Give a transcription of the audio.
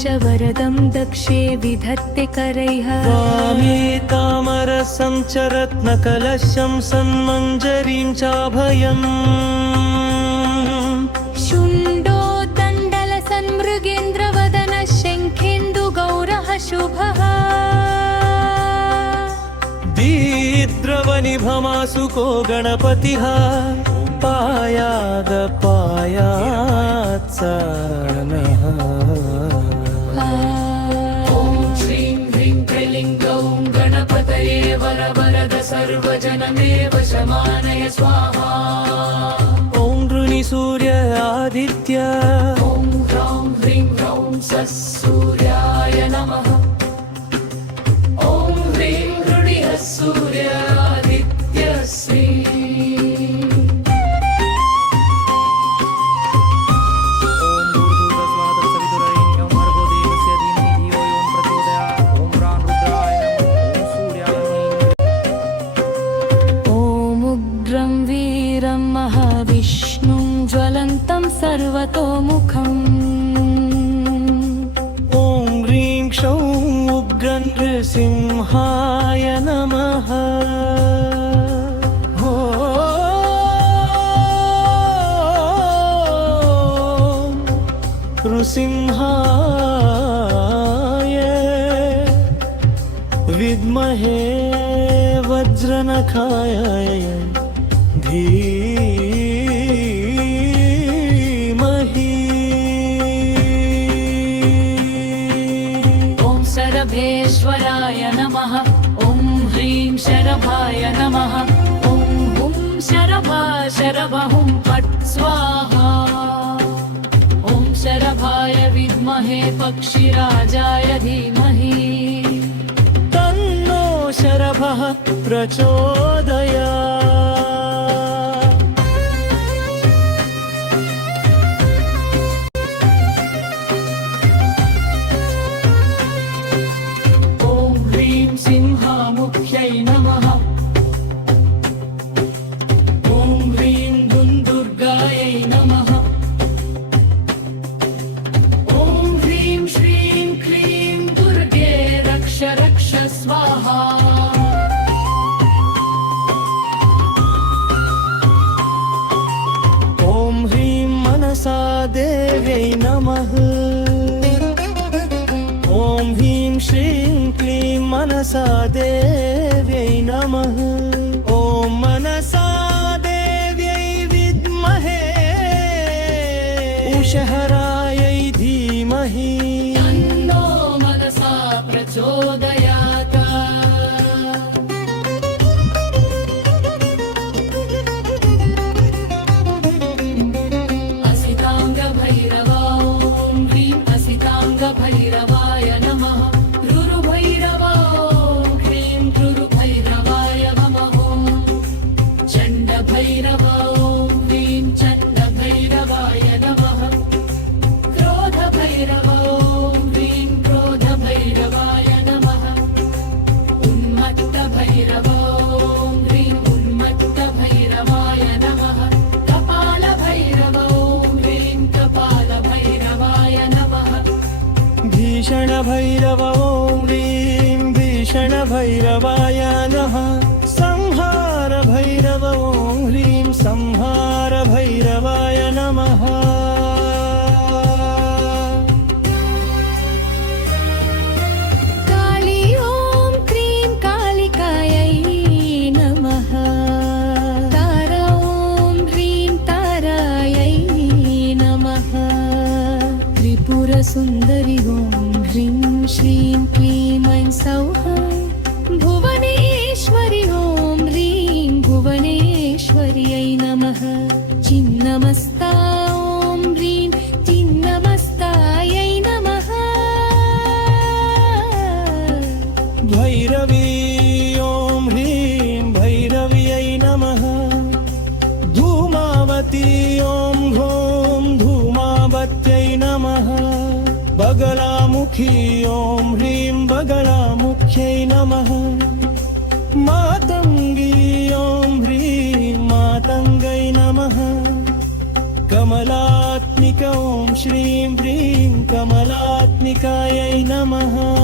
च वरदं दक्षे विधत्ते करैः स्वामी तामरसं च रत्नकलशं सन्मञ्जरीं चाभयम् शुण्डो दण्डलसन्मृगेन्द्रवदनः शङ्खेन्दुगौरः शुभः दीद्रवनिभमासुको गणपतिः पायादपायात्सनः ॐ श्रीं ह्रीं क्लीं गौं गणपतये वरवरद सर्वजनमेव शमानय स्वाहा ॐ ऋणि सूर्य आदित्य ॐ ह्रौं ह्रीं ह्रौं ससूर्याय नमः ॐ ह्रीं ऋणिः सूर्यादित्य श्री महाविष्णुं ज्वलन्तं सर्वतोमुखम् ॐ ह्रीं क्षौं उग्रं नृसिंहाय नमः नृसिंहाय विद्महे वज्रनखाय धीमहि ॐ शरभेश्वराय नमः ॐ ह्रीं शरभाय नमः ॐ हुं शरभहुं फट् स्वाहा ॐ शरभाय विद्महे पक्षिराजाय धीमहि तन्नो शरभः प्रचोदयात् ॐ ह्रीं सिंहामुख्यै नमः ॐ ह्रीं दुन्दुर्गायै नमः ॐ ह्रीं श्रीं क्लीं दुर्गे रक्ष रक्ष स्वाहा ॐ ह्रीं मनसा देव्यै नमः ॐ ह्रीं श्रीं क्लीं मनसा देव्यै नमः ॐ मनसा देव्यै विद्महे उषहरायै धीमहि तन्नो मनसा प्रचोदयात् असिताङ्गभैरवा ॐ ह्रीं असिताङ्गभैरवाय नमः रुरुभैरवा ॐ ह्रीं रुरुभैरवाय नमः चण्डभैरवा ॐ ह्रीं चण्डभैरवाय नमः क्रोधभैरवा ॐ ह्रीं क्रोधभैरवाय नमः उन्मत्तभैरवा ॐ ह्रीं उन्मत्तभैरवाय नमः कपालभैरवा ॐ ह्रीं कपालभैरवाय नमः भीषणभैरव ॐ ह्रीं भीषणभैरवाय नमः संहारभैरव ॐ ह्रीं संहारभैरवाय नमः काली ॐ क्रीं कालिकायै नमः तारा ॐ ह्रीं तारायै नमः त्रिपुरसुन्दरि ॐ ह्रीं श्रीं क्लीं ऐं सौः भुवनेश्वरि ॐ ह्रीं भुवनेश्वर्यै नमः चिन्नमस्ता ॐ ह्रीं चिन्नमस्तायै नमः भैरवी ॐ ह्रीं भैरव्यै नमः धूमावती ॐ घों धूमावत्यै नमः बगलामुखी ॐ ह्रीं बगलामुख्यै नमः मातङ्गी ॐ ह्रीं मातङ्गै नमः कमलात्मिक ॐ श्रीं ह्रीं कमलात्मिकै कात्निकायै नमः